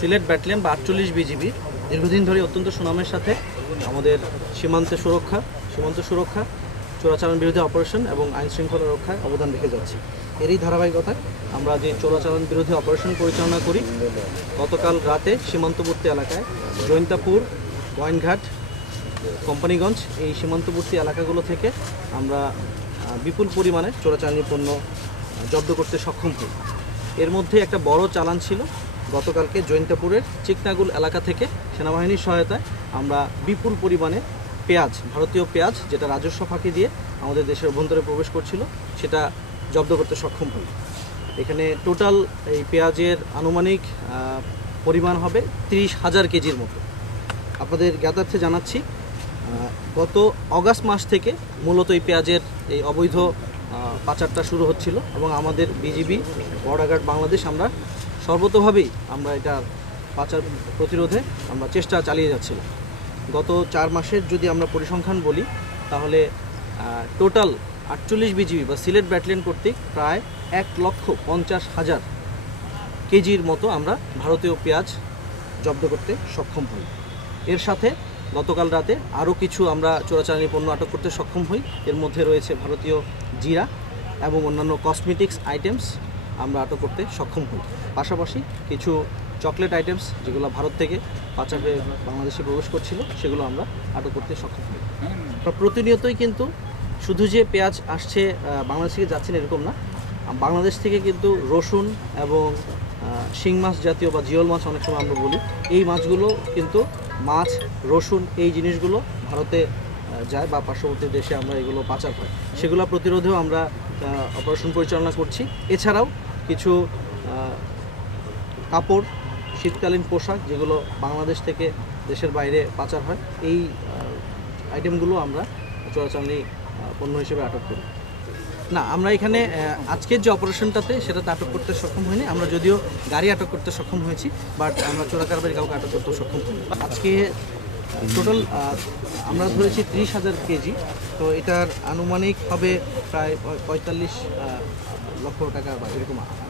Sylhet battalion বা আটচল্লিশ BGB, দীর্ঘদিন ধরে অত্যন্ত সুনামের সাথে আমাদের সীমান্তে সুরক্ষা, সীমান্ত সুরক্ষা, চোরাচালান বিরোধী অপারেশন এবং আইন শৃঙ্খলা রক্ষায় অবদান রেখে যাচ্ছি। এরই ধারাবাহিকতায় আমরা যে চোরাচালান বিরোধী অপারেশন পরিচালনা করি, গতকাল রাতে সীমান্তবর্তী এলাকায় জৈন্তাপুর গোয়েনঘাট কোম্পানিগঞ্জ এই সীমান্তবর্তী এলাকাগুলো থেকে আমরা বিপুল পরিমাণে চোরাচালানি পণ্য জব্দ করতে সক্ষম হই। এর মধ্যে একটা বড় চালান ছিল গতকালকে জৈন্তাপুরের চিকনাগুল এলাকা থেকে সেনাবাহিনীর সহায়তায় আমরা বিপুল পরিমাণে পেঁয়াজ, ভারতীয় পেঁয়াজ, যেটা রাজস্ব ফাঁকি দিয়ে আমাদের দেশের অভ্যন্তরে প্রবেশ করছিল, সেটা জব্দ করতে সক্ষম হই এখানে টোটাল এই পেঁয়াজের আনুমানিক পরিমাণ হবে তিরিশ হাজার কেজির মতো। আপনাদের জ্ঞাতার্থে জানাচ্ছি গত অগাস্ট মাস থেকে মূলত এই পেঁয়াজের এই অবৈধ পাচারটা শুরু হচ্ছিল এবং আমাদের বিজিবি বর্ডার গার্ড বাংলাদেশ আমরা সর্বতোভাবেই আমরা এটা পাচার প্রতিরোধে আমরা চেষ্টা চালিয়ে যাচ্ছিলাম। গত চার মাসের যদি আমরা পরিসংখ্যান বলি, তাহলে টোটাল আটচল্লিশ বিজিবি বা সিলেট ব্যাটালিয়ন কর্তৃক প্রায় এক লক্ষ পঞ্চাশ হাজার কেজির মতো আমরা ভারতীয় পেঁয়াজ জব্দ করতে সক্ষম হই। এর সাথে গতকাল রাতে আরও কিছু আমরা চোরাচালানি পণ্য আটক করতে সক্ষম হই। এর মধ্যে রয়েছে ভারতীয় জিরা এবং অন্যান্য কসমেটিক্স আইটেমস আমরা আটক করতে সক্ষম হই। পাশাপাশি কিছু চকলেট আইটেমস যেগুলো ভারত থেকে পাচার হয়ে বাংলাদেশে প্রবেশ করছিল, সেগুলো আমরা আটক করতে সক্ষম হই। প্রতিনিয়তই কিন্তু শুধু যে পেঁয়াজ আসছে বাংলাদেশ থেকে যাচ্ছে না এরকম না। বাংলাদেশ থেকে কিন্তু রসুন এবং শিং মাছ জাতীয় বা জিওল মাছ অনেক সময় আমরা বলি। এই মাছগুলো কিন্তু মাছ, রসুন এই জিনিসগুলো ভারতে যায় বা পার্শ্ববর্তী দেশে আমরা এগুলো পাচার হয়। সেগুলো প্রতিরোধেও আমরা অপারেশন পরিচালনা করছি। এছাড়াও কিছু কাপড়, শীতকালীন পোশাক যেগুলো বাংলাদেশ থেকে দেশের বাইরে পাচার হয়, এই আইটেমগুলো আমরা চোরাচালানি পণ্য হিসেবে আটক করি। না, আমরা এখানে আজকের যে অপারেশনটাতে সেটাতে আটক করতে সক্ষম হয়নি আমরা যদিও গাড়ি আটক করতে সক্ষম হয়েছি বাট আমরা চোরা কারবারি কাউকে আটক করতে সক্ষম হইনি। আজকে টোটাল আমরা ধরেছি ত্রিশ হাজার কেজি। তো এটার আনুমানিক হবে প্রায় পঁয়তাল্লিশ লক্ষ টাকা বা এরকম।